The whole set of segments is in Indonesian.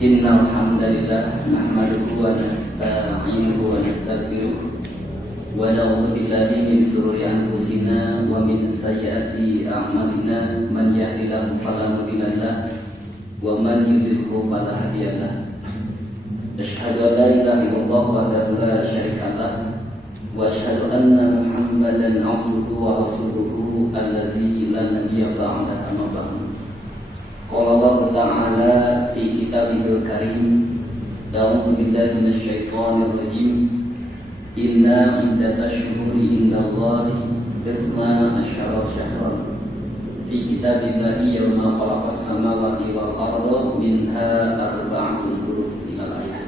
Innal hamdalillah nahmaduhu wa nasta'inuhu wa nastaghfiruh wa na'udzu billahi min shururi anfusina wa min sayyiati a'malina man yahdihillahu fala mudilla lahu wa man yudlilhu fala hadiya lahu. Asyhadu an la ilaha illallah wahdahu la syarika lahu wa asyhadu anna Muhammadan 'abduhu wa rasuluhu alladzi la nabiyya ba'dahu amma ba'du. Qala Allah Ta'ala fi kitabihil karim, a'udzu billahi minasyaitonir rajim. Inna iddatash shuhuri indallahi ithna asyara syahran fi kitabillahi yawma khalaqas samawati wal arda minha arba'atun hurum. Ila ayat.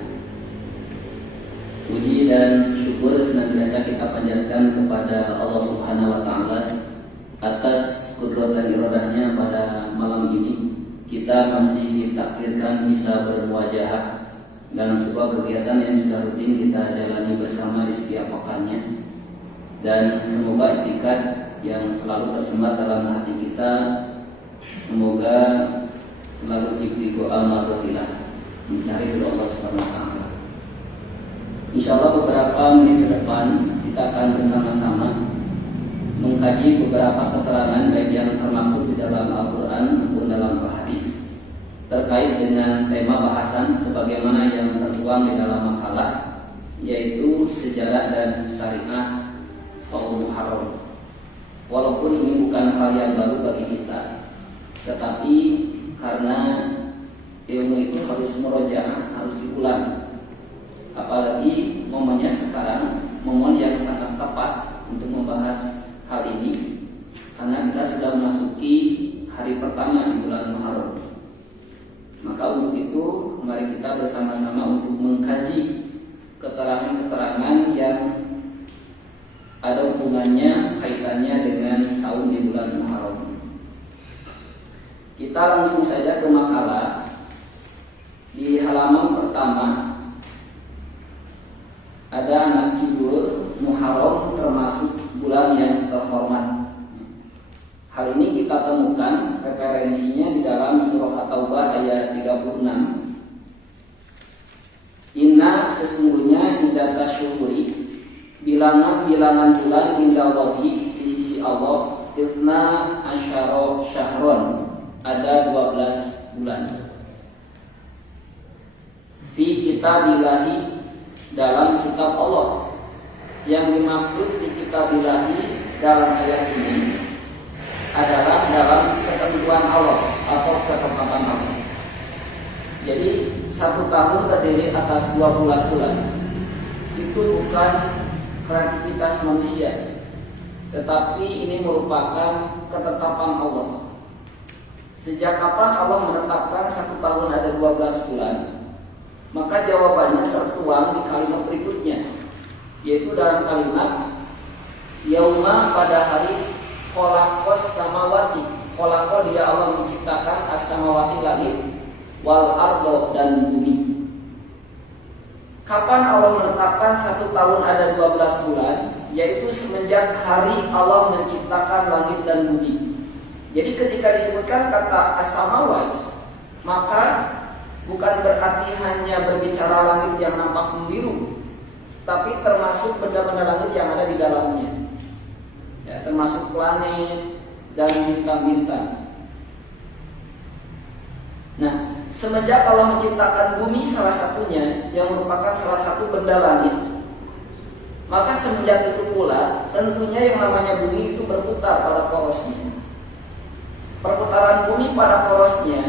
Puji dan syukur senantiasa kita panjatkan kepada Allah Subhanahu wa Ta'ala atas kudrat dan iradahnya pada malam ini. Kita masih ditakdirkan bisa bermuajahah dalam sebuah kegiatan yang sudah rutin kita jalani bersama di setiap pekannya. Dan semoga itikat yang selalu tersemat dalam hati kita, semoga selalu ikhtiqo al-marrohilah, mencari ridho Allah Subhanahu wa Ta'ala. Insyaallah beberapa menit ke depan kita akan bersama-sama mengkaji beberapa keterangan baik yang termaktub di dalam Al-Quran maupun dalam hadis terkait dengan tema bahasan sebagaimana yang tertuang di dalam makalah, yaitu sejarah dan syariah Shaum Muharram. Walaupun ini bukan hal yang baru bagi kita, tetapi karena ilmu itu harus murojaah, harus diulang. Apalagi momennya sekarang, momen yang sangat tepat untuk membahas hal ini, karena kita sudah memasuki hari pertama di bulan Muharram. Maka untuk itu mari kita bersama-sama untuk mengkaji keterangan-keterangan yang ada hubungannya, kaitannya dengan saum di bulan Muharram. Kita langsung saja ke makalah. Di halaman pertama ada anak judul Muharram termasuk bulan yang terhormat. Hal ini kita temukan referensinya di dalam surah At-Taubah ayat 36. Inna sesungguhnya iddatas syuhuri, bilangan-bilangan bulan indallahi di sisi Allah, ithna asyara syahron, ada 12 bulan. Fi kitabillahi, dalam kitab Allah. Yang dimaksud di kitabillahi dalam ayat ini adalah dalam ketentuan Allah atau ketetapan Allah. Jadi 1 tahun terdiri atas 12 bulan. Itu bukan kreativitas manusia, tetapi ini merupakan ketetapan Allah. Sejak kapan Allah menetapkan 1 tahun ada 12 bulan? Maka jawabannya tertuang di kalimat berikutnya, yaitu dalam kalimat yauma, pada hari khalaqas samawati. Khalaqa, dia Allah menciptakan as-samawati, langit, wal ardo, dan bumi. Kapan Allah menetapkan 1 tahun ada 12 bulan? Yaitu semenjak hari Allah menciptakan langit dan bumi. Jadi ketika disebutkan kata as-samawat, maka bukan berarti hanya berbicara langit yang nampak membiru, tapi termasuk benda-benda langit yang ada di dalamnya, ya, termasuk planet dan bintang-bintang. Nah, semenjak Allah menciptakan bumi salah satunya, yang merupakan salah satu benda langit, maka semenjak itu pula tentunya yang namanya bumi itu berputar pada porosnya. Perputaran bumi pada porosnya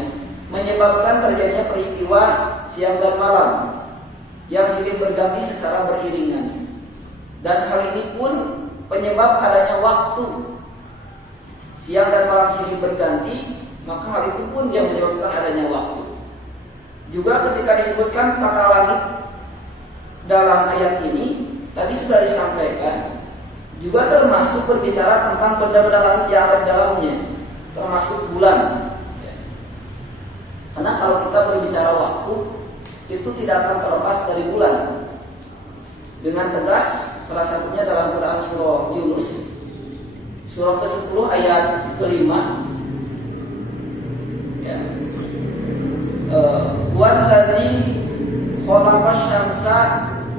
menyebabkan terjadinya peristiwa siang dan malam yang silih berganti secara beriringan. Dan hal ini pun penyebab adanya waktu. Siang dan malam silih berganti, maka hal itu pun yang menyebabkan adanya waktu. Juga ketika disebutkan tata langit dalam ayat ini, tadi sudah disampaikan, juga termasuk berbicara tentang benda-benda langit yang ada di dalamnya, termasuk bulan. Karena kalau kita berbicara waktu, itu tidak akan terlepas dari bulan. Dengan tegas, salah satunya dalam Quran surah Yunus, surah ke-10 ayat ke-5, ya. Walladzi khalaqas syamsa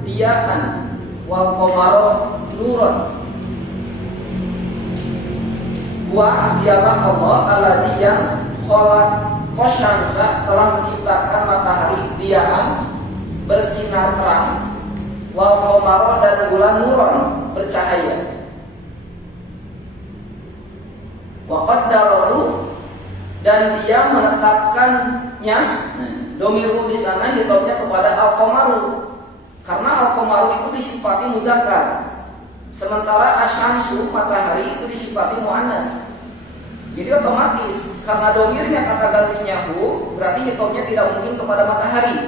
diya'an wal qamara nuran. Wa dialah Allah alladzi yang khalaqas syamsa, telah menciptakan matahari diya'an, bersinar terang, wal qamara, dan bulan nuran, bercahaya. Wa qaddarahu, dan dia menetapkannya. Domiru di sana hitopnya kepada al-qamaru, karena al-qamaru itu disifati muzakkar, sementara asyamsu, matahari, itu disifati muannas. Jadi otomatis karena domirnya kata gantinya hu, berarti hitopnya tidak mungkin kepada matahari,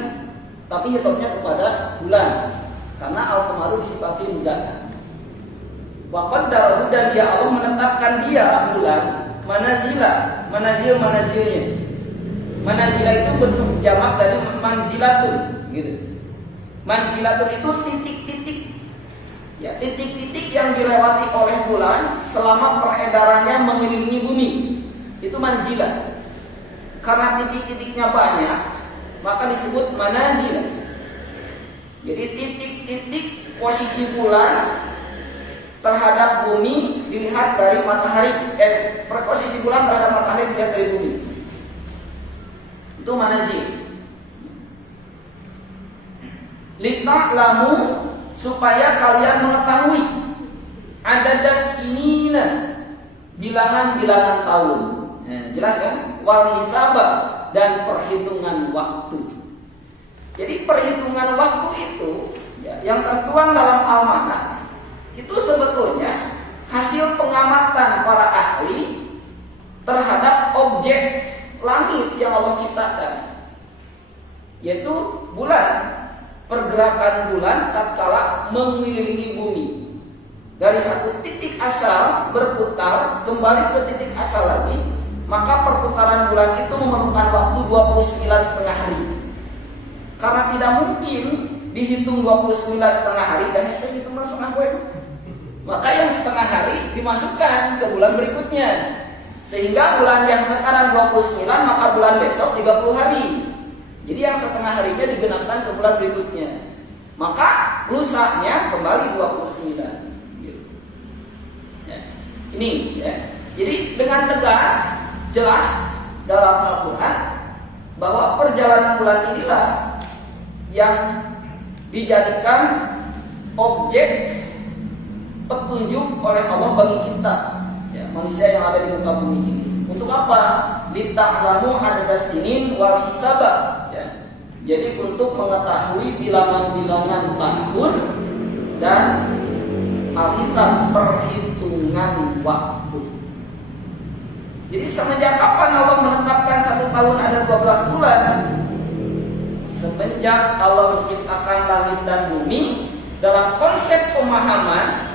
tapi hitopnya kepada bulan, karena al-qamaru disifati muzakkar. Wa qaddarahu, dan dia Allah menetapkan dia bulan manazilnya. Manazila itu bentuk jamak dari manzilatun, gitu. Manzilatun itu titik-titik, ya, titik-titik yang dilewati oleh bulan selama peredarannya mengelilingi bumi. Itu manzilah. Karena titik-titiknya banyak, maka disebut manazil. Jadi titik-titik posisi bulan terhadap bumi dilihat dari matahari, posisi bulan terhadap matahari dilihat dari bumi. Itu manazil. Lita'lamu, supaya kalian mengetahui, adadas sinina, bilangan-bilangan tahun. Jelas kan? Wal hisaba, dan perhitungan waktu. Jadi perhitungan waktu itu, ya, yang tertuang dalam almanak, itu sebetulnya hasil pengamatan para ahli terhadap objek langit yang Allah ciptakan, yaitu bulan. Pergerakan bulan tatkala mengelilingi bumi dari satu titik asal berputar kembali ke titik asal lagi, maka perputaran bulan itu memerlukan waktu 29,5 hari. Karena tidak mungkin dihitung 29,5 hari dan saya hitung setengah bulan, maka yang setengah hari dimasukkan ke bulan berikutnya, sehingga bulan yang sekarang 29, maka bulan besok 30 hari. Jadi yang setengah harinya digenapkan ke bulan berikutnya, maka lusanya kembali 29. Ya. Ini, ya. Jadi dengan tegas, jelas dalam Al-Quran bahwa perjalanan bulan inilah yang dijadikan objek petunjuk oleh Allah bagi kita, ya, manusia yang ada di muka bumi ini. Untuk apa? Lita'lamu adadas sinin wal hisaba, ya. Jadi untuk mengetahui bilangan-bilangan tahun dan al-hisab, perhitungan waktu. Jadi semenjak kapan Allah menetapkan 1 tahun ada 12 bulan? Semenjak Allah menciptakan langit dan bumi. Dalam konsep pemahaman,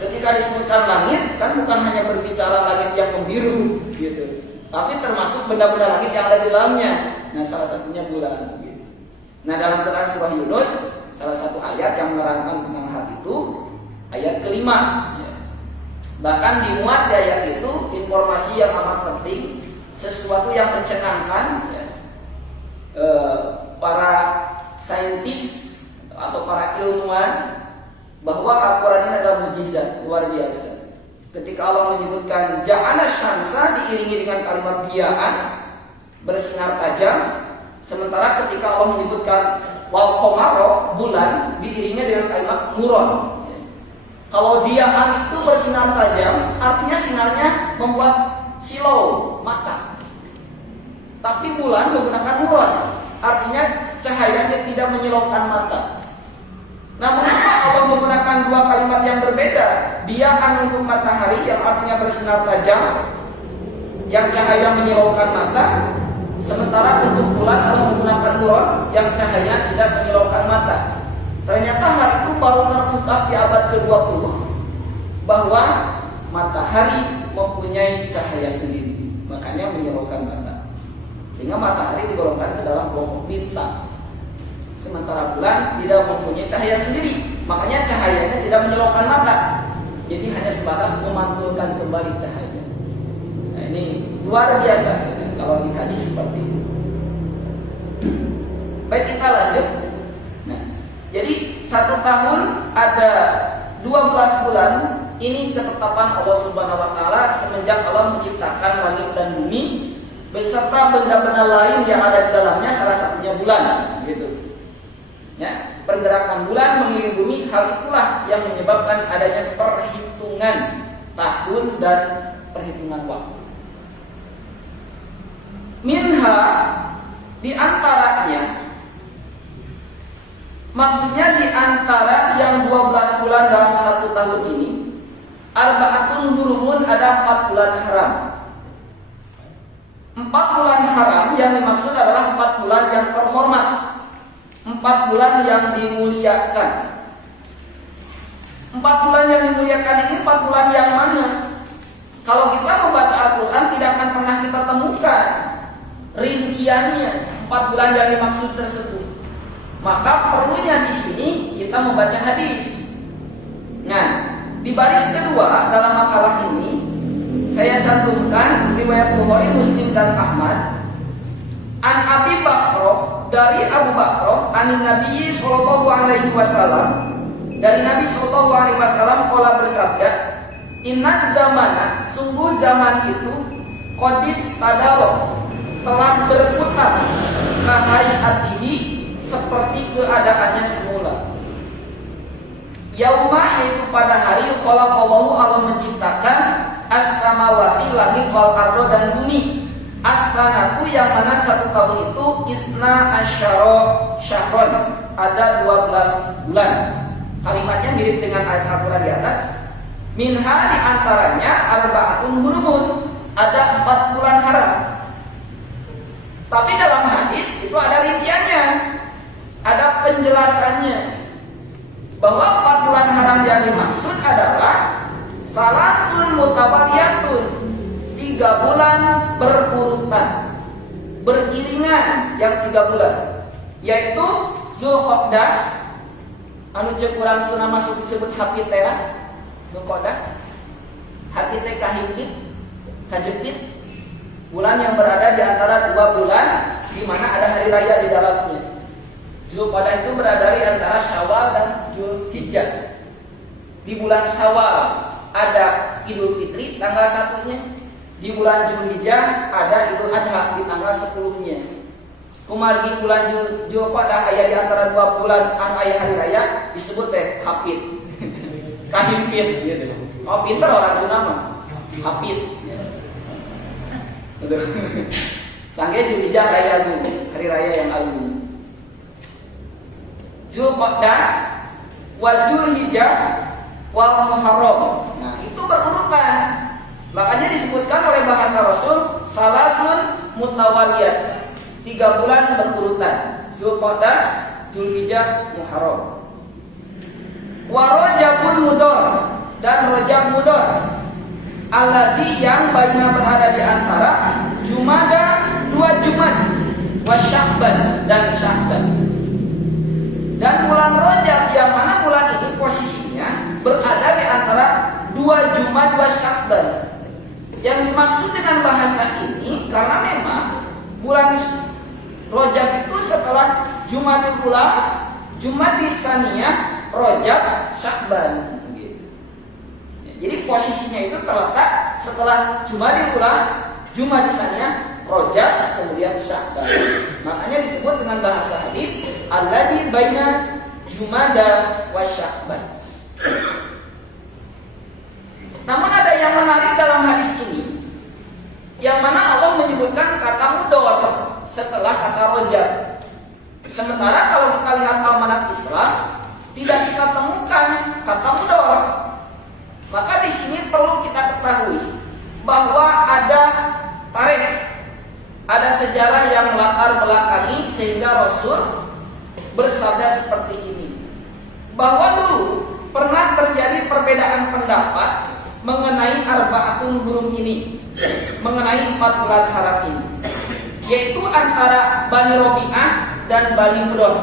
ketika disebutkan langit, kan bukan hanya berbicara langit yang membiru, gitu, tapi termasuk benda-benda langit yang ada di dalamnya. Nah, salah satunya bulan. Gitu. Nah, dalam Quran surah Yunus, salah satu ayat yang menerangkan tentang hal itu, ayat kelima. Ya. Bahkan dimuat di ayat itu informasi yang amat penting, sesuatu yang mencengangkan, ya, para saintis atau para ilmuwan, bahwa Al-Quran ini adalah mukjizat luar biasa. Ketika Allah menyebutkan ja'ala syamsa diiringi dengan kalimat diya'an, bersinar tajam, sementara ketika Allah menyebutkan wal qamara, bulan, diiringi dengan kalimat nuron. Kalau diya'an itu bersinar tajam, artinya sinarnya membuat silau mata. Tapi bulan menggunakan nuron, artinya cahayanya tidak menyilaukan mata. Namun Allah menggunakan dua kalimat yang berbeda. Dia akan untuk matahari yang artinya bersinar tajam, yang cahaya menyilaukan mata. Sementara untuk bulan Allah menggunakan nuron yang cahaya tidak menyilaukan mata. Ternyata hal itu baru terungkap di abad ke-20, bahwa matahari mempunyai cahaya sendiri, makanya menyilaukan mata. Sehingga matahari digolongkan ke dalam kelompok bintang. Sementara bulan tidak mempunyai cahaya sendiri, makanya cahayanya tidak menyilaukan mata. Jadi hanya sebatas memantulkan kembali cahaya. Nah, ini luar biasa kalau dikaji seperti itu. Baik, kita lanjut. Nah, jadi 1 tahun ada 12 bulan. Ini ketetapan Allah Subhanahu wa taala semenjak Allah menciptakan langit dan bumi beserta benda-benda lain yang ada di dalamnya, salah satunya bulan, gitu. Ya, pergerakan bulan mengelilingi bumi, hal itulah yang menyebabkan adanya perhitungan tahun dan perhitungan waktu. Minha, di antaranya, maksudnya di antara yang 12 bulan dalam 1 tahun ini, arba'atun hurumun, ada 4 bulan haram. 4 bulan haram yang dimaksud adalah 4 bulan yang terhormat, 4 bulan yang dimuliakan. 4 bulan yang dimuliakan ini 4 bulan yang mana? Kalau kita membaca Al-Quran tidak akan pernah kita temukan rinciannya 4 bulan yang dimaksud tersebut. Maka perlunya di sini kita membaca hadis. Nah, di baris kedua dalam makalah ini saya cantumkan riwayat Bukhari, Muslim dan Ahmad. An Abi Bakroh, dari Abu Bakroh, anin Nabi sallallahu alaihi wasallam, dari Nabi sallallahu alaihi wasallam qala bersabda, inna zamana, sungguh zaman itu, qadis tadaro, telah berputar, kahayatihi, seperti keadaannya semula. Yauma, yaitu pada hari khalaqallahu, Allah menciptakan as-samawati, langit, wal ardo, dan bumi. As-sanatu, yang mana 1 tahun itu, isna asyara syahron, ada 12 bulan. Kalimatnya mirip dengan ayat Al-Quran di atas. Minha, di antaranya arba'atun hurumun, ada 4 bulan haram. Tapi dalam hadis itu ada rinciannya, ada penjelasannya, bahwa 4 bulan haram yang dimaksud adalah salasun mutawaliyatun, 3 bulan berurutan, beriringan yang 3 bulan, yaitu Zulqa'dah, anu ceuk urang Sunda masuk disebut hapit teh, Zulqa'dah, hapit teh kahipit, kajepit, bulan yang berada di antara 2 bulan di mana ada hari raya di dalamnya. Zulqa'dah itu berada di antara Syawal dan Zulhijjah. Di bulan Syawal ada Idul Fitri tanggal 1-nya. Di bulan Zulhijjah ada Idul Adha di tanggal 10-nya. Kumargi bulan Zulqa'dah aya di antara 2 bulan aya hari raya disebut teh hapit. Kahimpit gitu. Oh, pinter orang Sunda mah. Hapit. Gitu. Tanggal Zulhijjah raya itu hari raya yang agung. Zulqa'dah wa Zulhijjah wal Muharram. Nah, itu berurutan. Makanya disebutkan oleh bahasa Rasul salasun mutawaliyat, 3 bulan berurutan. Zulqa'dah, Zulhijjah, Muharram. Wa Rajabun Mudhar, dan Rajab Mudhar. Alladzi, yang baina berada di antara Jumada, 2 Jumat, wa Sya'ban, dan Sya'ban. Dan bulan Rajab, yang mana bulan ini posisinya berada di antara 2 Jumat wa Sya'ban. Yang dimaksud dengan bahasa ini karena memang bulan Rajab itu setelah Jumadil Ula, Jumadil Tsaniyah, Rajab, Sya'ban. Jadi posisinya itu terletak setelah Jumadil Ula, Jumadil Tsaniyah, Rajab, kemudian Sya'ban. Makanya disebut dengan bahasa hadis alladzi baina Jumada wa Sya'ban. Namun ada yang menarik dalam hadis ini, yang mana Allah menyebutkan kata mudhar setelah kata Rajab. Sementara kalau kita lihat almanat Islam, tidak kita temukan kata mudhar. Maka di sini perlu kita ketahui bahwa ada tarikh, ada sejarah yang melatar belakangi sehingga Rasul bersabda seperti ini, bahwa dulu pernah terjadi perbedaan pendapat mengenai arba'atun hurum ini, mengenai 4 bulan haram ini, yaitu antara Bani Rabi'ah dan Bani Mudhar.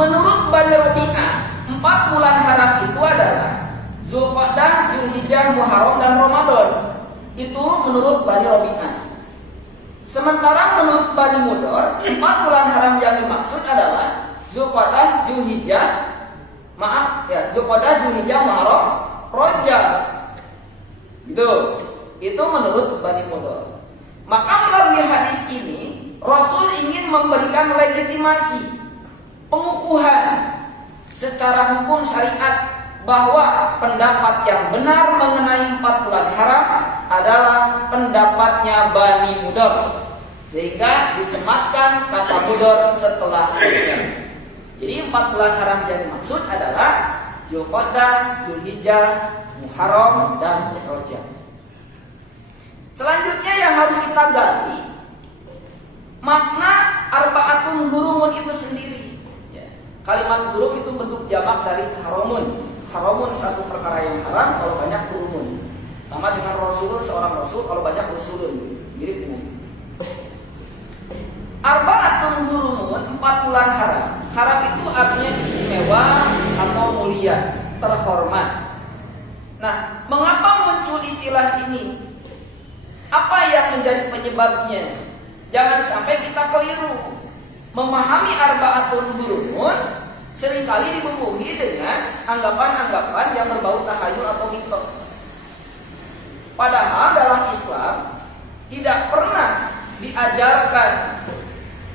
Menurut Bani Rabi'ah, 4 bulan haram itu adalah Zulqa'dah, Zulhijjah, Muharram, dan Ramadan. Itu menurut Bani Rabi'ah. Sementara menurut Bani Mudor, 4 bulan haram yang dimaksud adalah Zulqa'dah, Zulhijjah, Zulqa'dah, Zulhijjah, Muharram, Rajab. Gitu. Itu menurut Bani Mudor. Maka melalui hadis ini Rasul ingin memberikan legitimasi, pengukuhan secara hukum syariat bahwa pendapat yang benar mengenai 4 bulan haram adalah pendapatnya Bani Mudor, sehingga disematkan kata Mudor setelah itu. Jadi 4 bulan haram yang dimaksud adalah Zulqa'dah, Zulhijjah, Muharram, dan Rajab. Selanjutnya yang harus kita gali makna arba'atun hurumun itu sendiri. Kalimat hurum itu bentuk jamak dari haramun. Haramun satu perkara yang haram, kalau banyak hurumun. Sama dengan rasulun, seorang rasul, kalau banyak rasulun. Mirip dengan itu. Arba'atun hurumun, 4 bulan haram. Haram itu artinya istimewa atau mulia, terhormat. Nah, mengapa muncul istilah ini? Apa yang menjadi penyebabnya? Jangan sampai kita keliru. Memahami arba'atun hurumun seringkali dibumbui dengan anggapan-anggapan yang berbau tahayul atau mitos. Padahal dalam Islam tidak pernah diajarkan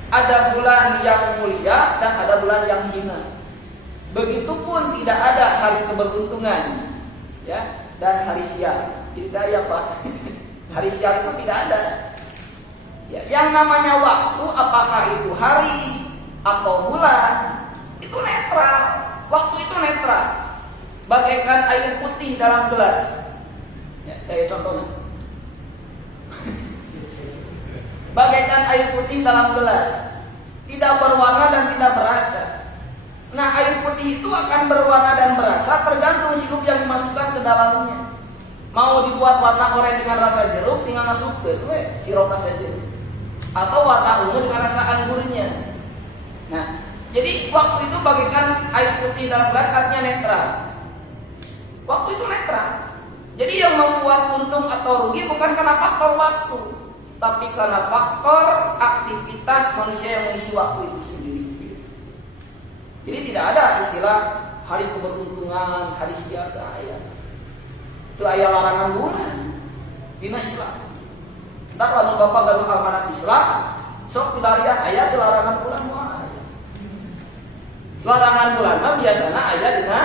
ada bulan yang mulia dan ada bulan yang hina. Begitupun tidak ada hari keberuntungan, ya, dan hari sial. Tidak ya Pak. Hari sial itu tidak ada. Ya, yang namanya waktu, apakah itu hari atau bulan, itu netral. Waktu itu netral. Bagaikan air putih dalam gelas. Ya, kayak contohnya. Bagaikan air putih dalam gelas, tidak berwarna dan tidak berasa. Nah, air putih itu akan berwarna dan berasa tergantung sirup yang dimasukkan ke dalamnya. Mau dibuat warna oranye dengan rasa jeruk, tinggal masukkan sirup rasa jeruk. Atau warna ungu dengan rasa anggurnya. Nah, jadi waktu itu bagaikan air putih dalam gelas, artinya netral. Waktu itu netral. Jadi yang membuat untung atau rugi bukan karena faktor waktu, tapi karena faktor aktivitas manusia yang mengisi waktu itu sendiri. Jadi tidak ada istilah hari keberuntungan, hari siaga, ya. Itu ayat larangan bulan dina Islam. Ntar kalau Bapak gaduh almanak Islam, sok pilarian ayat larangan bulan mual. Larangan bulan mah biasana aya dina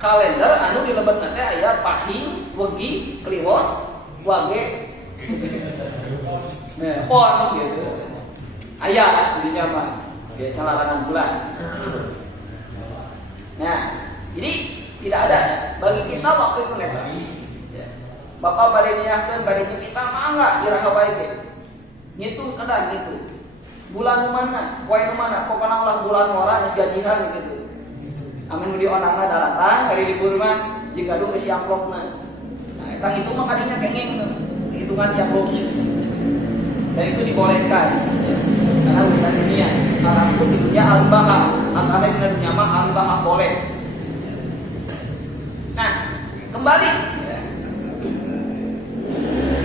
kalender anu dilebet nanti aya pahing, wegi, kliwon, wage, pon gitu. Aya di zaman biasa larangan bulan. Nah, jadi tidak ada bagi kita waktu itu netral. Bapak bari niatkeun bari nyepita mah enggak iraha bae ge. Ngitung kedah gitu. Bulan mana? Poe mana? Pokona ulah bulan mora geus gajihan gitu. Amin di onangna datang hari libur mah jeung gaduh geus amplopna. Nah, eta itu mah kadinya kengeng tuh. Hitungan yang logis. Dan itu dibolehkan. Karena urusan dunia. Alasan di dunia al-baha. Asalnya di dunia mah al-baha boleh. Nah, kembali.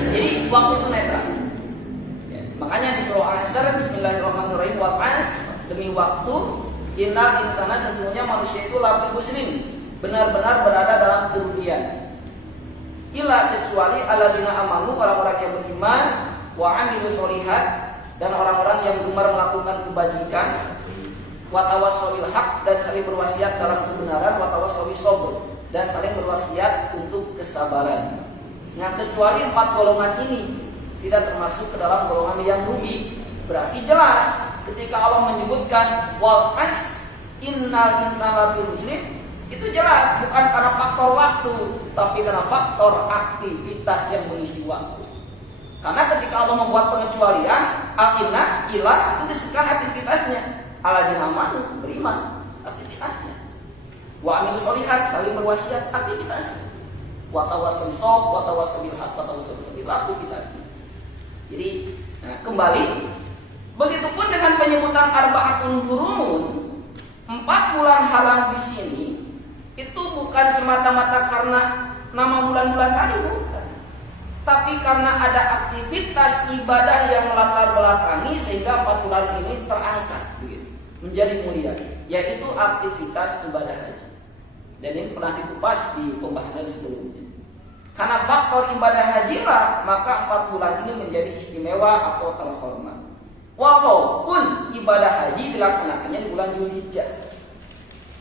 Jadi waktu itu netral. Ya, makanya di surah Al-Asr, Bismillahirrahmanirrahim, wal 'asr, demi waktu, innal insana, sesungguhnya manusia itu lafi khusrin, benar-benar berada dalam kerugian. Illa, kecuali alladzina amanu, orang-orang yang beriman, wa 'amilus sholihat, dan orang-orang yang gemar melakukan kebajikan, wa tawassaw bil haq, dan saling berwasiat dalam kebenaran, wa tawassaw bis sabr, dan saling berwasiat untuk kesabaran. Nah, kecuali 4 golongan ini tidak termasuk ke dalam golongan yang rugi. Berarti jelas ketika Allah menyebutkan wal 'asr innal insana lafi khusr, itu jelas bukan karena faktor waktu, tapi karena faktor aktivitas yang mengisi waktu. Karena ketika Allah membuat pengecualian al-innas ilah, itu disebutkan aktivitasnya. Alladzina amanu, beriman, aktivitasnya. Wa amilus sholihat, saling berwasiat, aktivitasnya. Wa tawassaw sob, wa tawassaw bil haq, wa tawassaw bil aktivitasnya. Jadi, nah, kembali begitupun dengan penyebutan arba'atun hurumun, 4 bulan haram di sini itu bukan semata-mata karena nama bulan-bulan tadi, bukan. Tapi tapi karena ada aktivitas ibadah yang melatar belakangi sehingga 4 bulan ini terangkat begitu, menjadi mulia, yaitu aktivitas ibadah haji. Dan ini pernah dikupas di pembahasan sebelumnya. Karena faktor ibadah hajilah, maka 4 bulan ini menjadi istimewa atau terhormat. Walaupun ibadah haji dilaksanakannya di bulan Zulhijjah,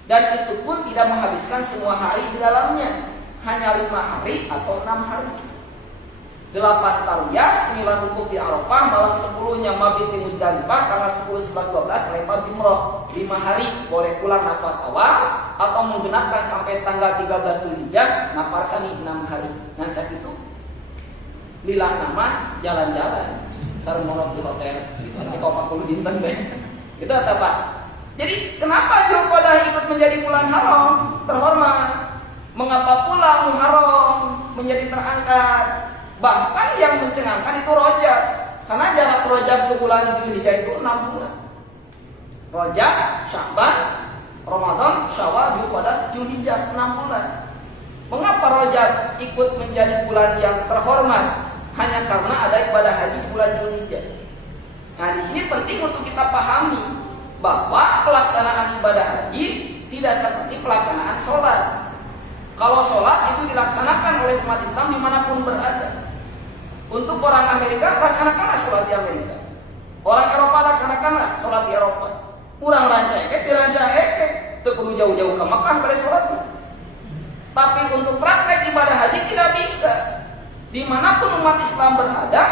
dan itu pun tidak menghabiskan semua hari di dalamnya, hanya 5 hari atau 6 hari. 8 talbiyah, 9 wukuf di Arafah, malam 10-nya mabit di Muzdalifah, tanggal 10, 11, 12 melempar jumroh. 5 hari boleh pulang nafar awal atau menggenapkan sampai tanggal 13 Zulhijjah, nafar sani 6 hari. Nah saat itu lilah nama jalan-jalan sareng monok di hotel gitu. Nanti kau 40 dinten deh. Itu apa Pak? Jadi kenapa Dzulqa'dah ikut menjadi bulan haram terhormat? Mengapa pula Muharram menjadi terangkat? Bahkan yang mencengangkan itu Rajab, karena jarak Rajab ke bulan Zulhijjah itu 6 bulan. Rajab, Sya'ban, Ramadan, Syawal, Dzulqa'dah, Zulhijjah 6 bulan. Mengapa Rajab ikut menjadi bulan yang terhormat? Hanya karena ada ibadah haji di bulan Zulhijjah. Nah, di sini penting untuk kita pahami bahwa pelaksanaan ibadah haji tidak seperti pelaksanaan sholat. Kalau sholat itu dilaksanakan oleh umat Islam dimanapun berada. Untuk orang Amerika, laksanakanlah sholat di Amerika. Orang Eropa, laksanakanlah sholat di Eropa. Kurang rancake, dirancake, itu perlu jauh-jauh ke Mekah pada sholatnya. Tapi untuk praktek ibadah haji tidak bisa. Dimanapun umat Islam berada,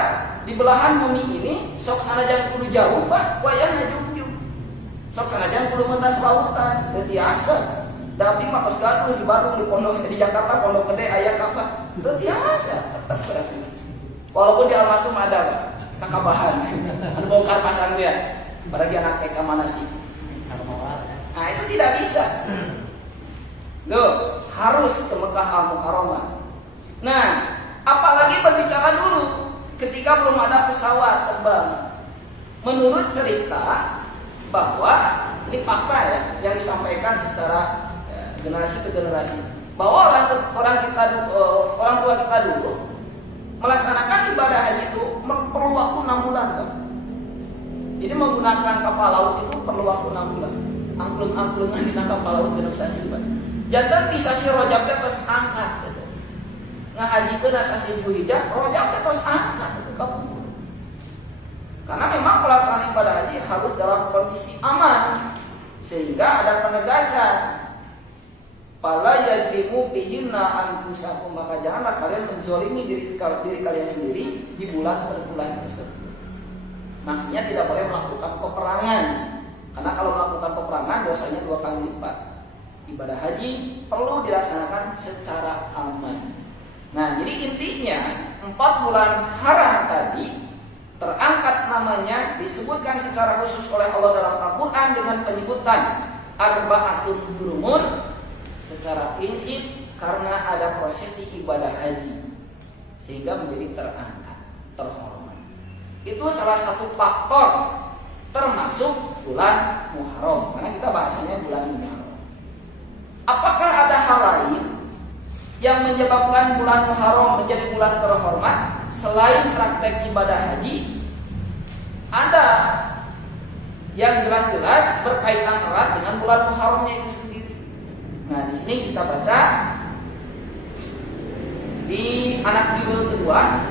di belahan bumi ini, sok sanajan kudu jauh, Pak, wayahnya jauh-jauh. Sok sanajan kudu mentas lautan, ketiasa. Tapi mah segala di Bandung, di Pondok, di Jakarta, Pondok Gede, ayah kapal, biasa, tetap berarti. Walaupun di Almasum ada, Pak, kakabahan, anu bongkar pasang dia, apalagi anak TK mana sih? Nah itu tidak bisa. Loh, harus ke Mekah Al-Mukarramah. Nah, apalagi berbicara dulu, ketika belum ada pesawat terbang. Menurut cerita bahwa ini fakta ya, yang disampaikan secara generasi ke generasi, bahwa orang tua kita dulu melaksanakan ibadah haji itu perlu waktu 6 bulan, Pak. Jadi menggunakan kapal laut itu perlu waktu 6 bulan. Angklung-angklungan di kapal laut genep sasi, Pak. Jantan di sasi Rajab teh terus angkat gitu. Ngahajikeun sasi Dzulhijjah, Rajab teh terus angkat itu kabur. Karena memang pelaksanaan ibadah haji harus dalam kondisi aman, sehingga ada penegasan. Fala yazlimu bihinna anfusakum, maka janganlah kalian menzalimi diri kalian sendiri di bulan tersebut. Maksudnya tidak boleh melakukan peperangan, karena kalau melakukan peperangan dosanya 2 kali lipat. Ibadah haji perlu dilaksanakan secara aman. Nah, jadi intinya 4 bulan haram tadi terangkat namanya, disebutkan secara khusus oleh Allah dalam Al-Quran dengan penyebutan arba'atun hurumun. Secara prinsip karena ada prosesi ibadah haji sehingga menjadi terangkat, terhormat. Itu salah satu faktor termasuk bulan Muharram, karena kita bahasanya bulan Muharram. Apakah ada hal lain yang menyebabkan bulan Muharram menjadi bulan terhormat selain praktek ibadah haji? Ada yang jelas-jelas berkaitan erat dengan bulan Muharramnya itu sendiri. Nah, di sini kita baca di anak judul kedua,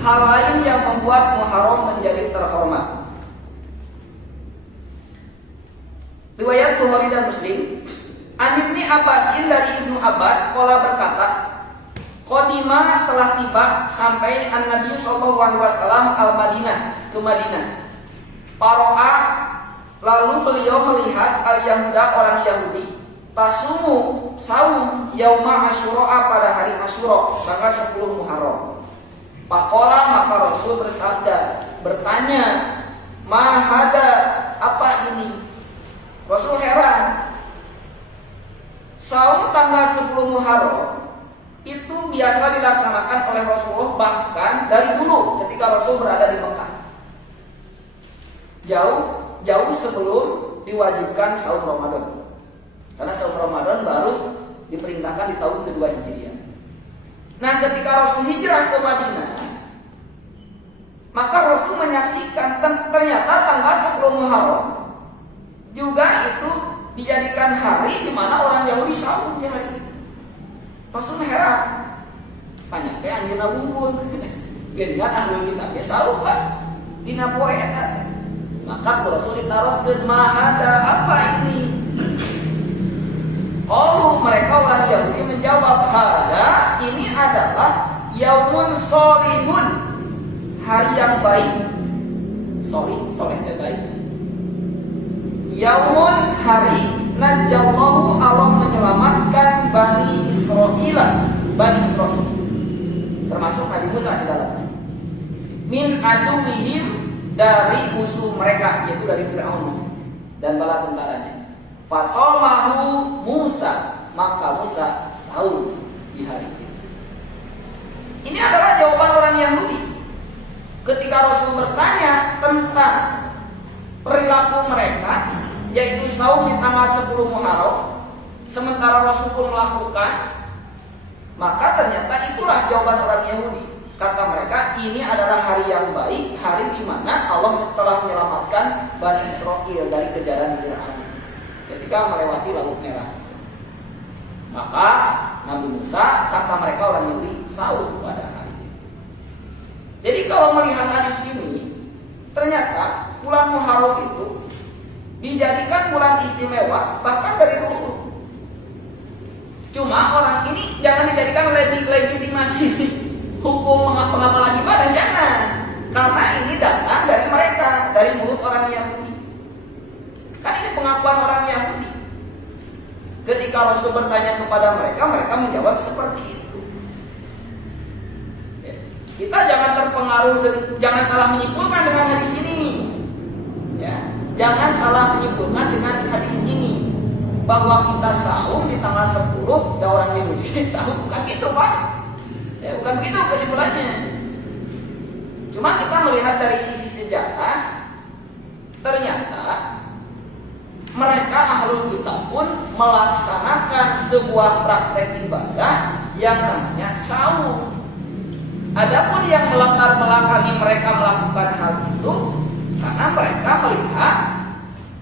hal lain yang membuat Muharram menjadi terhormat. Riwayat Bukhari dan Muslim, An Ibnu Abbasin, dari Ibnu Abbas, qala berkata, qadima telah tiba sampai An-Nabi sallallahu alaihi wasallam al-Madinah, ke Madinah. Paro'a, lalu beliau melihat al-Yahuda, orang Yahudi, tasumu saum yauma Asyura, pada hari Asyura tanggal 10 Muharram. Faqala, maka Rasul bersabda, bertanya, ma hada, apa ini? Rasul heran. Saum tanggal 10 Muharram itu biasa dilaksanakan oleh Rasulullah bahkan dari dulu ketika Rasul berada di Mekah. Jauh sebelum diwajibkan saum Ramadan. Karena saum Ramadan baru diperintahkan di tahun kedua Hijriah. Nah, ketika Rasul hijrah ke Madinah, Maka Rasul menyaksikan ternyata tanggal 10 Muharram juga itu dijadikan hari di mana orang Yahudi sahur di hari itu. Rasul heran. Banyak teh anjeunna bungkul. Geningan ahlul kitab ge sahur kan dina poe eta. Maka Rasul ditaroskeun mahada apa ini? Kalau mereka orang Yahudi menjawab, hada ini adalah yaumun solihun, hari yang baik. Solehnya baik. Yaumun hari najallahu, Allah menyelamatkan Bani Israel, termasuk Nabi Musa di dalamnya. Min aduwihim, dari musuh mereka, yaitu dari Fir'aun dan bala tentaranya. Fasomahu Musa, maka Musa sahur di hari itu. Ini adalah jawaban orang Yahudi ketika Rasul bertanya tentang perilaku mereka, yaitu sahur di tanggal 10 Muharram, sementara Rasul pun melakukan. Maka ternyata itulah jawaban orang Yahudi. Kata mereka, ini adalah hari yang baik, hari di mana Allah telah menyelamatkan Bani Israel dari kejaran Fir'aun ketika melewati Laut Merah. Maka Nabi Musa, kata mereka orang Yahudi, sahur pada hari itu. Jadi kalau melihat hadis ini, ternyata bulan Muharram itu dijadikan bulan istimewa bahkan dari dulu. Cuma orang ini jangan dijadikan legitimasi hukum pengamalan ibadah, jangan. Karena ini datang dari mereka, dari mulut orang Yahudi. Kan ini pengakuan orang Yahudi. Ketika Rasul bertanya kepada mereka, mereka menjawab seperti itu. Ya. Kita jangan terpengaruh dan jangan salah menyimpulkan dengan hadis ini. Ya. Jangan salah menyimpulkan dengan hadis ini bahwa kita sahur di tanggal 10 dan orang Yahudi sahur, bukan gitu, Pak. Ya, bukan begitu kesimpulannya. Cuma kita melihat dari sisi sejarah, ternyata mereka ahlul kitab pun melaksanakan sebuah praktek ibadah yang namanya sahur. Adapun yang melatar belakangi mereka melakukan hal itu karena mereka melihat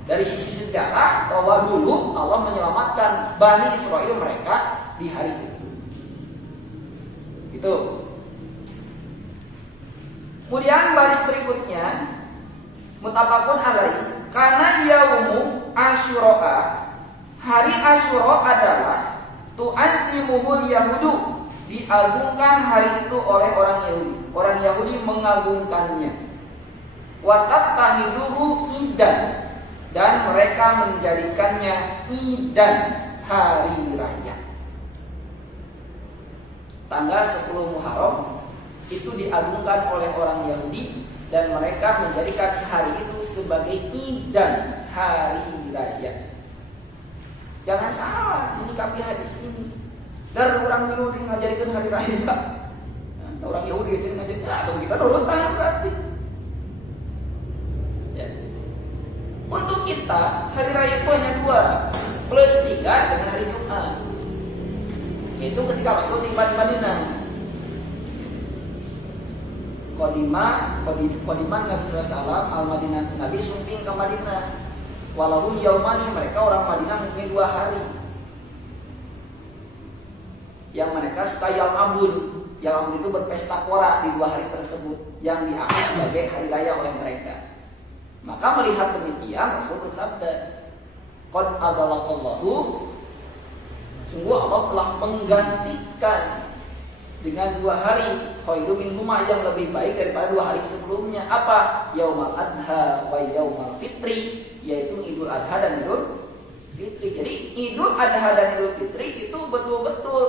dari sisi sejarah bahwa dulu Allah menyelamatkan Bani Israel mereka di hari itu. Itu. Kemudian baris berikutnya, muttafaqun alaih, karena yaumu Asyura, hari Asyura adalah tu'azzimuhul yahudu, diagungkan hari itu oleh orang Yahudi. Orang Yahudi mengagungkannya. Wa tattahiduhu idan, dan mereka menjadikannya idan, hari raya. Tanggal 10 Muharram itu diagungkan oleh orang Yahudi dan mereka menjadikan hari itu sebagai idan, hari raya. Jangan salah menyikapi hadis ini. Dan orang Yahudi ngajarkan hari raya. Nah, orang Yahudi itu ngajarkan, atau kita nurutan berarti. Ya. Untuk kita hari raya itu hanya 2 plus 3 dengan hari Jumat. Itu ketika Rasul tiba di Madinah. Qodiman Nabi SAW al-Madinah, Nabi sumping ke Madinah. Walau yaumani, mereka orang Madinah mungkin 2 hari. Yang mereka suka yaum abun. Yaum abun itu berpesta pora di 2 hari tersebut yang dianggap sebagai hari raya oleh mereka. Maka melihat demikian Rasul bersabda, qad adalaqallahu, sungguh Allah telah menggantikan dengan 2 hari khairu minhuma, yang lebih baik daripada 2 hari sebelumnya. Apa? Yaumal adha wa yaumal fitri, yaitu Idul Adha dan Idul Fitri. Jadi Idul Adha dan Idul Fitri itu betul-betul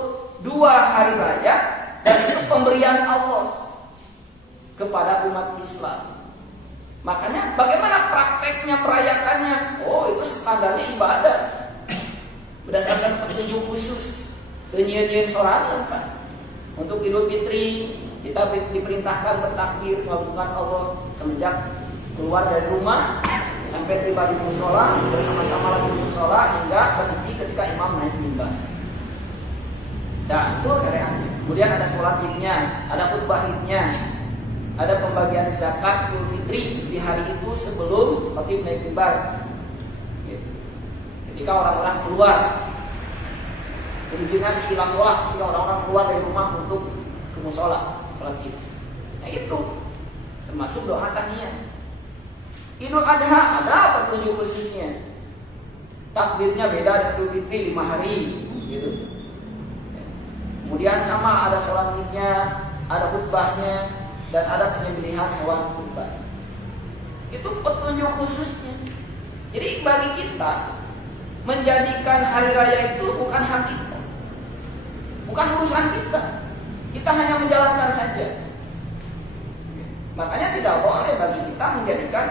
2 hari raya, dan itu pemberian Allah kepada umat Islam. Makanya bagaimana prakteknya merayakannya? Oh, itu standarnya ibadah berdasarkan petunjuk khusus. Nyian-nyian sorangan kan. Untuk Idul Fitri kita diperintahkan bertakbir mengagungkan Allah semenjak keluar dari rumah sampai tiba di mushola, bersama-sama lagi di mushola hingga berhenti ketika imam naik mimbar. Dan itu syariatnya. Kemudian ada sholat idnya, ada khutbah idnya. ada pembagian zakat Idul Fitri di hari itu sebelum khatib naik mimbar. Gitu. Ketika orang-orang keluar, koordinasi ila sholat, ketika orang-orang keluar dari rumah untuk ke musola, sholat Id. Nah itu termasuk doa tahiyat. Idul Adha ada petunjuk khususnya. Takbirnya beda dengan Idul Fitri 5 hari, gitu. Kemudian sama ada sholat Idnya, ada khutbahnya, dan ada penyembelihan hewan kurban. Itu petunjuk khususnya. Jadi bagi kita menjadikan hari raya itu bukan hak kita, bukan urusan kita. Kita hanya menjalankan saja. Makanya tidak boleh bagi kita menjadikan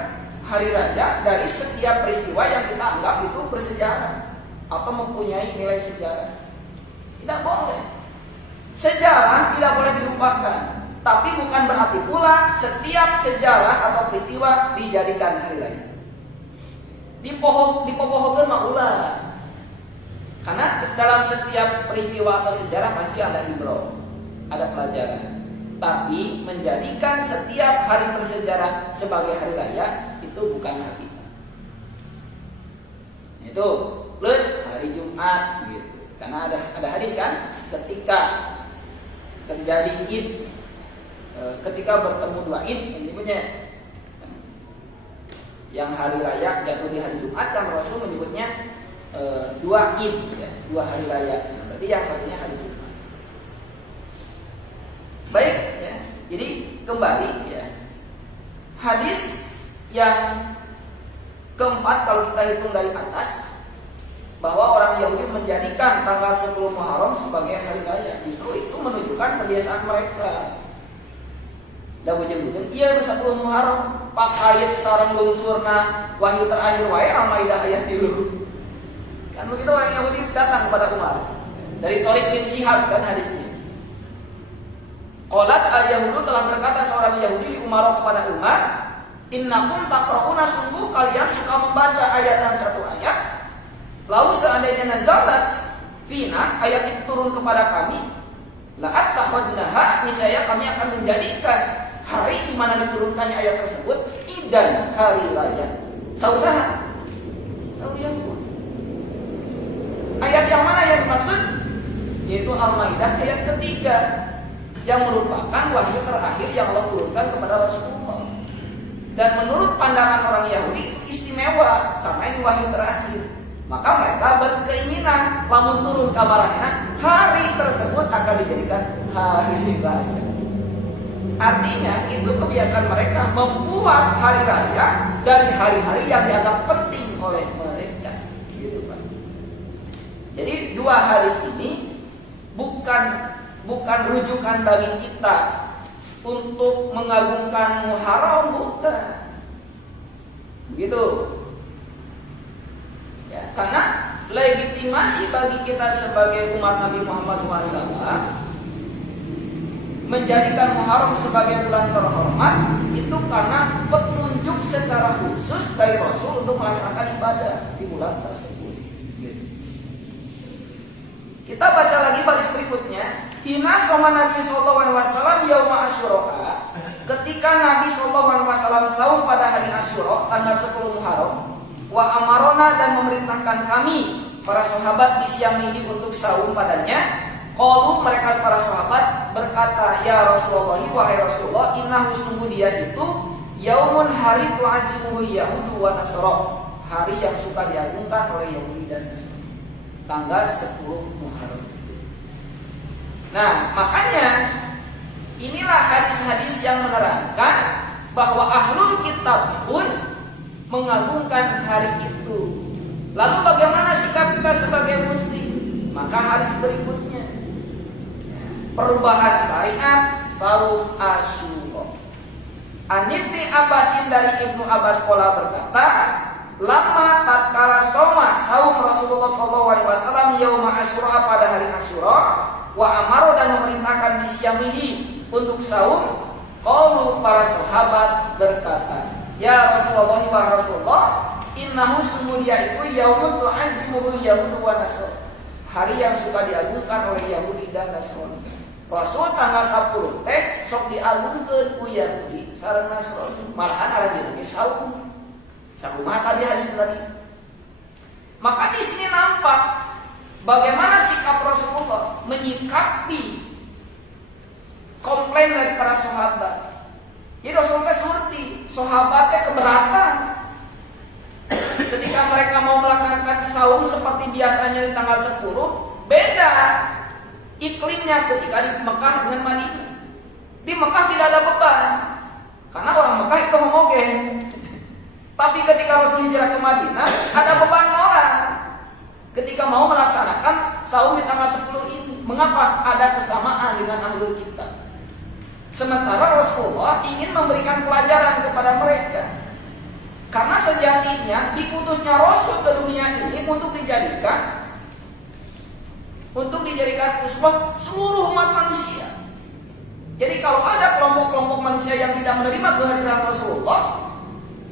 hari raya dari setiap peristiwa yang kita anggap itu bersejarah atau mempunyai nilai sejarah. Tidak boleh. Sejarah tidak boleh dilupakan, tapi bukan berarti pula setiap sejarah atau peristiwa dijadikan hari raya. Dipopohkan maulah. Karena dalam setiap peristiwa atau sejarah pasti ada ibrah, ada pelajaran. Tapi menjadikan setiap hari bersejarah sebagai hari raya itu bukan hak kita. Itu plus hari Jumat gitu. Karena ada hadis kan, ketika terjadi Id, ketika bertemu dua Id, menyebutnya yang hari raya jatuh di hari Jumat, kan Rasul menyebutnya dua Id, ya, dua hari raya. Berarti yang satunya hari Jumat. Baik, ya. Jadi kembali, ya, hadis yang keempat kalau kita hitung dari atas, bahwa orang Yahudi menjadikan tanggal 10 Muharram sebagai hari raya. Justru itu menunjukkan kebiasaan mereka. Dan wujud-wujud, iya 10 Muharram pakaian sarang lungsurna wahyu terakhir wae Al-Maidah ayat dulu. Kan begitu orang Yahudi datang kepada Umar dari Tariq bin Syihab kan hadisnya. Qalat al-Yahudu, telah berkata seorang Yahudi li Umar kepada Umar, innakum taqra'una, sungguh kalian suka membaca ayat dan satu ayat. Lalu seandainya nazalat fina, ayat itu turun kepada kami, la'at takhadnaha, niscaya kami akan menjadikan hari di mana diturunkannya ayat tersebut idan, hari raya. Sausaha, sauyahku. Ayat yang mana yang dimaksud? Yaitu Al-Maidah ayat ketiga, yang merupakan wahyu terakhir yang Allah turunkan kepada Rasulullah. Dan menurut pandangan orang Yahudi itu istimewa karena ini wahyu terakhir. Maka mereka berkeinginan lamun turun kamarana, hari tersebut akan dijadikan hari raya. Artinya itu kebiasaan mereka membuat hari raya dari hari-hari yang dianggap penting oleh mereka. Gitu, Pak. Jadi dua hadis ini bukan rujukan bagi kita untuk mengagungkan Muharram, bukan. Begitu. Ya, karena legitimasi bagi kita sebagai umat Nabi Muhammad SAW menjadikan Muharram sebagai bulan terhormat itu karena petunjuk secara khusus dari Rasul untuk melaksanakan ibadah di bulan tersebut. Gitu. Kita baca lagi baris berikutnya. Hina sama Nabi SAW yauma Asyura. Ketika Nabi SAW saum pada hari Asyura tanggal 10 Muharram, wa amarona, dan memerintahkan kami para sahabat bisyamihi untuk saum padanya. Qalu, mereka para sahabat berkata, ya Rasulullah, wahai Rasulullah, innahu, sungguh dia itu yaumun, hari tu'azimuhu Yahudu wa Nasara, hari yang suka diagungkan oleh Yahudi dan Nasrani, tanggal 10 Muharram. Nah, makanya inilah hadis-hadis yang menerangkan bahwa ahlul kitab pun mengagungkan hari itu. Lalu bagaimana sikap kita sebagai muslim? Maka hadis berikutnya, perubahan syariat saum Asyura. An Ibnu Abbasin, dari Ibnu Abbas qala berkata, lama tatkala saum Rasulullah SAW yauma Asyura, pada hari Asyura, wa amaro, dan memerintahkan bisyamihi untuk saum. Qalu, para sahabat berkata, ya Rasulullah, wa Rasulullah, innahu, sungguh dia itu yaumun tu'azimuhu Yahudu wa Nasr, hari yang suka diagungkan oleh Yahudi dan Nasrani. Rasul tanggal 10 teh sok dialungkeun ku Yahudi sareng Nasrani. Malahan arah jadi saum. Sakumaha tadi hadis tadi. Maka di sini nampak bagaimana sikap Rasulullah menyikapi komplain dari para sahabat. Jadi Rasulullah surti, sahabatnya keberatan. Ketika mereka mau melaksanakan saum seperti biasanya di tanggal 10, beda iklimnya ketika di Mekah dengan Madinah. Di Mekah tidak ada beban, karena orang Mekah itu homogen. Tapi ketika Rasul hijrah ke Madinah, ada beban orang. Ketika mau melaksanakan saum di tanggal 10 ini, mengapa? Ada kesamaan dengan ahlul kitab. Sementara Rasulullah ingin memberikan pelajaran kepada mereka. Karena sejatinya diutusnya Rasul ke dunia ini untuk dijadikan uswah seluruh umat manusia. Jadi kalau ada kelompok-kelompok manusia yang tidak menerima kehadiran Rasulullah,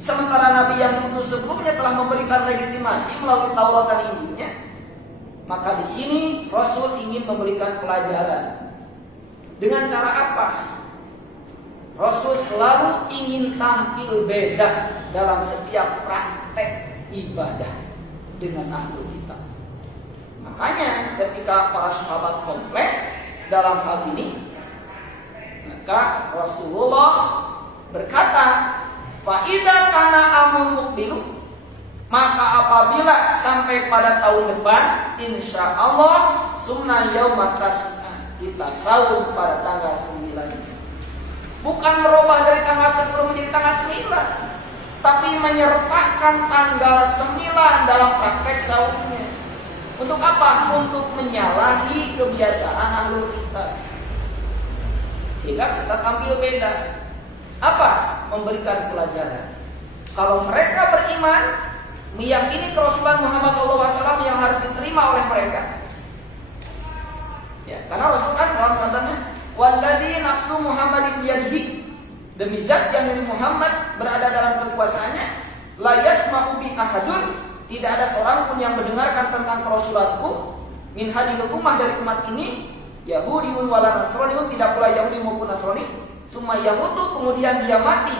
sementara Nabi yang diutus sebelumnya telah memberikan legitimasi melalui Taurat dan Injilnya, maka di sini Rasul ingin memberikan pelajaran. Dengan cara apa? Rasul selalu ingin tampil beda dalam setiap praktek ibadah dengan ahlul kitab. Makanya ketika para sahabat komplain dalam hal ini, maka Rasulullah berkata, "Fa'idza kana amul muqbilu," maka apabila sampai pada tahun depan, insya Allah sumna yaumat tas'a, kita saum pada tanggal 9. Bukan merubah dari tanggal 10 menjadi tanggal 9, tapi menyertakan tanggal 9 dalam praktek saumnya. Untuk apa? Untuk menyalahi kebiasaan ahlul kitab, sehingga kita tampil beda. Apa? Memberikan pelajaran. Kalau mereka beriman, meyakini kerasulan Muhammad SAW yang harus diterima oleh mereka. Ya, karena Rasul kan dalam sabdanya, "Walladzi nafsu Muhammadin biyadihi," demi zat yang dari Muhammad berada dalam kekuasaannya, "la yasma'u bi ahadun," tidak ada seorang pun yang mendengarkan tentang kerasulanku, "min hadhil ummah," dari umat ini, "Yahudiun wala Nasraniun," tidak pula Yahudi maupun Nasrani, "summa yamutu," kemudian dia mati,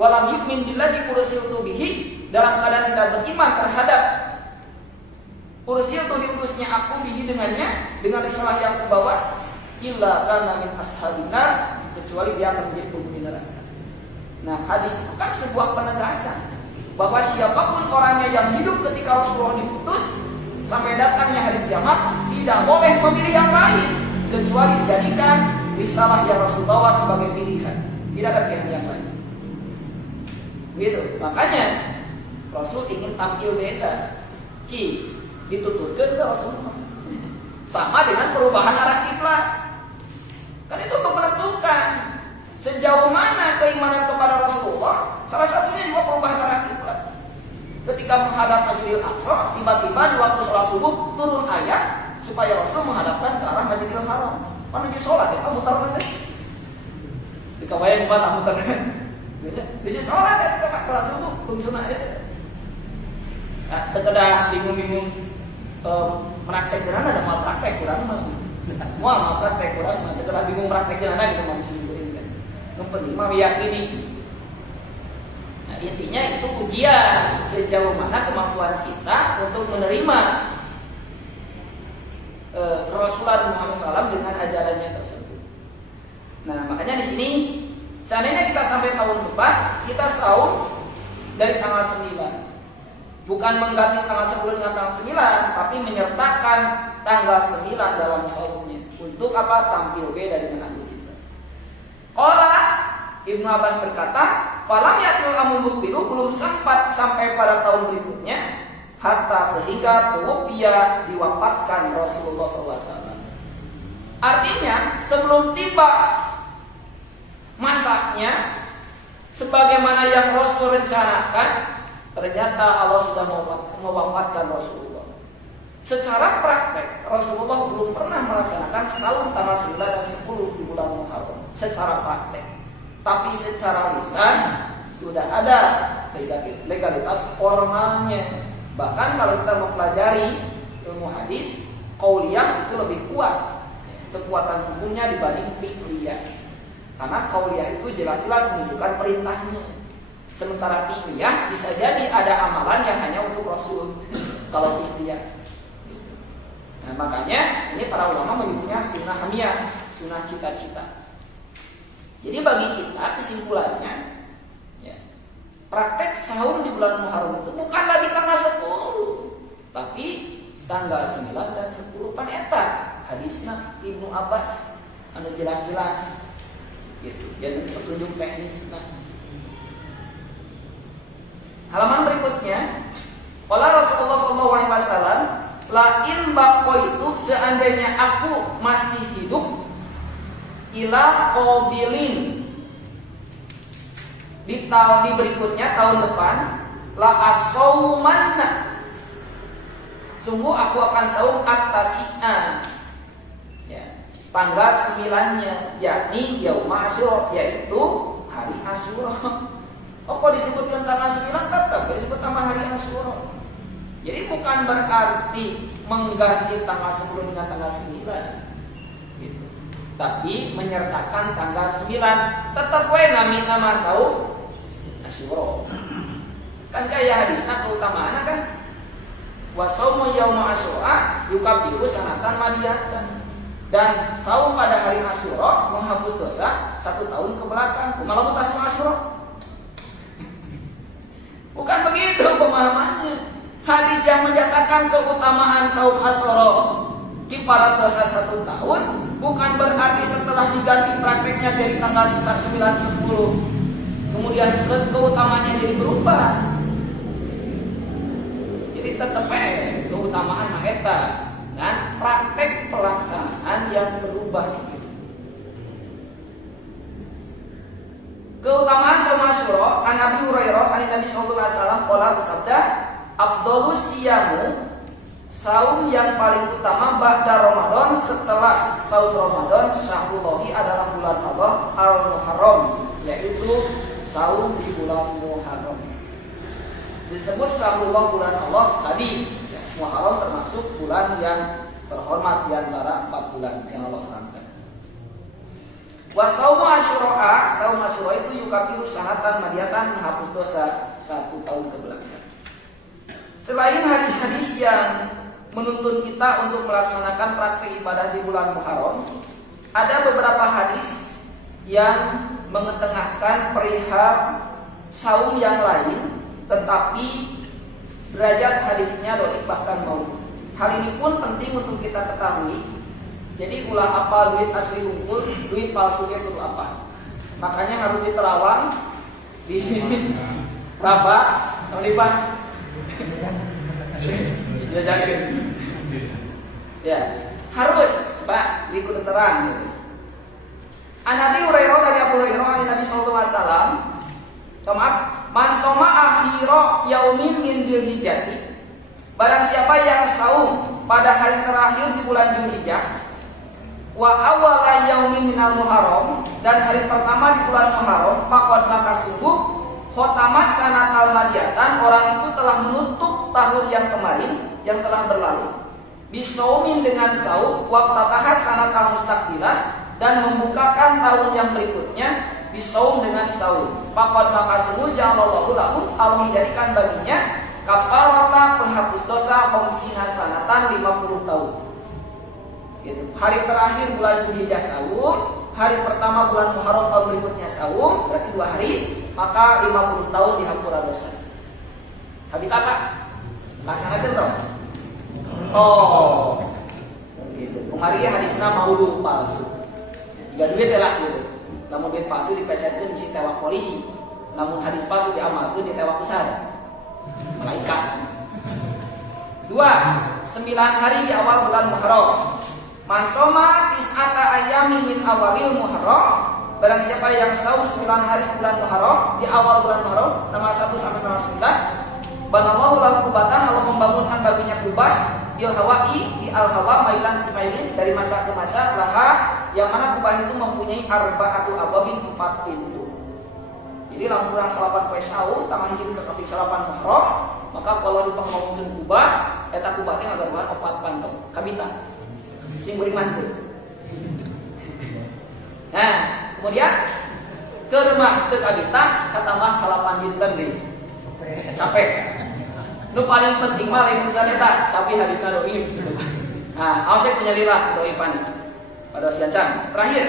"walam yu'min billadzi ursiltu bihi," dalam keadaan tidak beriman terhadap ursiltu diutusnya aku bihi dengannya, dengan risalah yang kubawa, "illa kana min ashabin nar," kecuali dia akan menjadi penghuni neraka. Nah, hadis itu kan sebuah penegasan bahwa siapapun orangnya yang hidup ketika Rasulullah diutus sampai datangnya hari kiamat tidak boleh memilih yang lain kecuali dijadikan risalah yang Rasul bawa sebagai pilihan. Tidak ada pilihan yang lain. Gitu. Makanya Rasul ingin tampil beda. Dituturkan ke Rasulullah. Sama dengan perubahan arah kiblat. Kan itu untuk menentukan sejauh mana keimanan kepada Rasulullah. Salah satunya juga perubahan arah kiblat. Ketika menghadap Masjidil Aqsa, tiba-tiba di waktu sholat subuh turun ayat supaya Rasul menghadapkan ke arah Masjidil Haram. Menuju sholat ya, kamu mutar aja. Dikawain mana mutar? Menuju sholat ya, kita sholat subuh belum sunat aja. Nah, terkadang bingung-bingung praktek kurang ada mal praktek kurang mah. Mal praktek kurang mah. Terkadang bingung praktek kurang ada gitu mah disebutkan kan. Yang penting mah meyakini. Nah, intinya itu ujian sejauh mana kemampuan kita untuk menerima kerasulan Muhammad SAW dengan ajarannya tersebut. Nah, makanya di sini seandainya kita sampai tahun depan kita saum dari tanggal 9. Bukan mengganti tanggal 10 dengan tanggal 9, tapi menyertakan tanggal 9 dalam saumnya. Untuk apa? Tampil beda dengan ahli kita. Qala Ibnu Abbas berkata, "Falam yatil amul mukbilu," belum sempat sampai pada tahun berikutnya, hatta sehingga tuwfiya diwafatkan Rasulullah SAW. Artinya sebelum tiba masanya sebagaimana yang Rasul rencanakan, ternyata Allah sudah mewafatkan Rasulullah. Secara praktek Rasulullah belum pernah melaksanakan saum tanggal 9 dan 10 di bulan Muharram secara praktek. Tapi secara lisan sudah ada legalitas formalnya. Bahkan kalau kita mempelajari ilmu hadis, qauliyah itu lebih kuat. kekuatan hukumnya dibanding fi'liyah. Karena qauliyah itu jelas-jelas menunjukkan perintahnya. Sementara fi'liyah bisa jadi ada amalan yang hanya untuk Rasul. Kalau fi'liyah. Nah, makanya ini para ulama menyebutnya sunnah hamiyah, sunnah cita-cita. Jadi bagi kita kesimpulannya, ya, praktek sahur di bulan Muharram itu bukan lagi tanggal 10, tapi tanggal 9 dan 10 pan eta hadisna Ibnu Abbas anu jelas-jelas gitu. Jadi petunjuk teknis. Halaman berikutnya, qala Rasulullah SAW, la in baqaitu, seandainya aku masih hidup, ila qabilin, di berikutnya tahun depan, la asaumanna, sungguh aku akan saum at-tasi'an, ya, tanggal 9-nya, yakni yauma Asyura, yaitu hari Asyura. Oh, kok disebutkan tanggal 9, tetap disebut nama hari Asyura. Jadi bukan berarti mengganti tanggal 10 dengan tanggal 9 gitu. Tapi menyertakan tanggal 9. Tetap we nama saum Asyura. Kan kayak hadisnya keutamaan kan. Wa saumu yauma Asyura yukabiru sanatan madiyatan. Dan saum pada hari Asyura menghapus dosa 1 tahun ke belakang. Kumaha mutas Asyura? Bukan begitu pemahamannya. Hadis yang menyatakan keutamaan saum Asyura kifarat dosa 1 tahun bukan berarti setelah diganti prakteknya dari tanggal 9, 10 kemudian keutamaannya jadi berubah. Jadi tetap keutamaan eta dan praktek pelaksanaan yang berubah. Keutamaan saum Asyura, an Abi Hurairah an Nabi sallallahu alaihi wasallam qala bersabda, afdhalus siyamu, saum yang paling utama ba'da Ramadan, setelah saum Ramadan, syahrullahi adalah bulan Allah al-Muharram, yaitu saum di bulan Muharram. Disebut syahrullah bulan Allah tadi, ya, Muharram termasuk bulan yang terhormat di antara 4 bulan yang Allah haramkan. Wa saumu Asyura, saum Asyura itu yukafiru sanatan madiyatan, menghapus dosa 1 tahun ke belakang. Selain hadis-hadis yang menuntun kita untuk melaksanakan praktik ibadah di bulan Muharram, ada beberapa hadis yang mengetengahkan perihal saum yang lain, tetapi derajat hadisnya dhaif bahkan maudhu. Hal ini pun penting untuk kita ketahui. Jadi ulah apa duit asli unggul, duit palsunya itu apa? Makanya harus diterawang, di raba, Pak. Ya jaga. Ya, harus Pak ikut terang gitu. An Abi Hurairah, dari Abu Hurairah Nabi sallallahu alaihi wasallam, man soma akhira yaumin min Dzulhijjah. Barang siapa yang saum pada hari terakhir di bulan Dzulhijjah, wa awwala yaumin minal Muharram, dan hari pertama di bulan Muharram, faqad maka sungguh khotamas sanatal madiyatan, orang itu telah menutup tahun yang kemarin yang telah berlalu. Bisaumin dengan saum, waqtatahas sanatal mustaqbilah, dan membukakan tahun yang berikutnya bisaum dengan saum. Faqad maka sungguh ja'alallahu lahu, Allah menjadikan baginya kafarata penghapus dosa khamsina sanatan 50 tahun. Gitu. Hari terakhir bulan Dzulhijjah saum, hari pertama bulan Muharram tahun berikutnya saum, berarti 2 hari, maka 50 tahun dihampura dosa. Habis apa? Laksanakan dong. Oh, gitu. Kemarin hadisnya maudhu palsu. Jika duit adalah gitu. Namun duit palsu dipesetkan di tewak polisi. Namun hadis palsu diamalkan di tewak besar. Malaikat. 2. 9 hari di awal bulan Muharram. Man soma tis'ata ayamin min awalil Muharram, barang siapa yang saum 9 hari bulan Muharram, di awal bulan Muharram, tanggal 1 sampai tanggal 9, banallahu lahu kubatan, Allah membangunkan baginya kubah bil hawa'i, di al hawa mailan mailin, dari masa ke masa, laha, yang mana kubah itu mempunyai arba'atu ababin, 4 pintu. Jadi lamun kurang salapan poe saum tanggal 1 ke kaping salapan Muharram, maka kalau dipangamunkeun kubah, eta kubah teh ngagaduhan 4 pantong kabitan. Sing beriman tuh. Nah, kemudian ke rumah teu kabita katamah salapan dinten deui. Capek. Nu paling penting mah lain urusan eta, tapi hadisna dhaif. Nah, awsek penyelilah dhaifan pada siacan. Terakhir,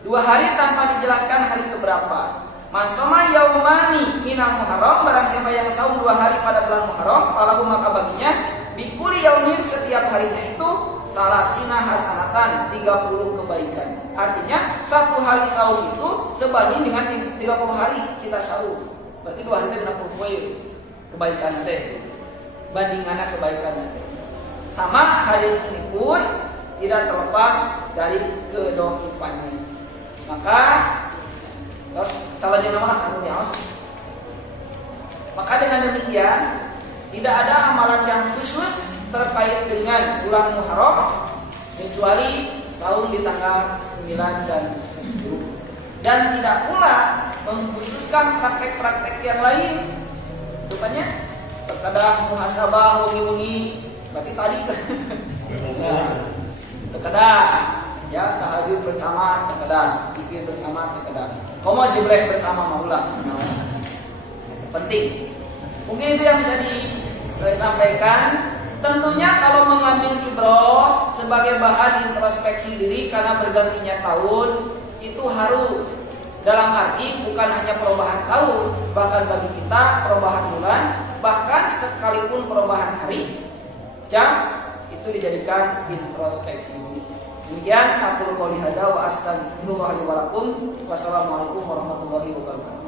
2 hari tanpa dijelaskan hari keberapa. Man soma yaumani minal Muharram, barang siapa yang saum 2 hari pada bulan Muharram, falahu maka baginya bikuli yaumin setiap harinya itu salasina hasanatan 30 kebaikan. Artinya 1 hari saum itu sebanding dengan 30 hari kita saum. Berarti 2 hari itu 60 poin kebaikan teh. Bandingannya kebaikan teh. Sama hadis ini pun tidak terlepas dari kedhaifannya. Maka terus salah jeung nama anu nyaos. Maka dengan demikian tidak ada amalan yang khusus terkait dengan bulan Muharram kecuali saum di tanggal 9 dan 10. Dan tidak pula mengkhususkan praktek-praktek yang lain. Rupanya terkadang muhasabah wengi-wengi berarti tadi nah, terkadang ya tahajud bersama, terkadang zikir bersama, terkadang komo jebreh bersama maulah. Penting. Mungkin itu yang bisa disampaikan. Tentunya kalau mengambil ibroh sebagai bahan introspeksi diri karena bergantinya tahun itu harus, dalam arti bukan hanya perubahan tahun, bahkan bagi kita perubahan bulan, bahkan sekalipun perubahan hari, jam itu dijadikan introspeksi. Demikian aku qouli hadza wa astaghfirullah li wa lakum. Wassalamualaikum warahmatullahi wabarakatuh.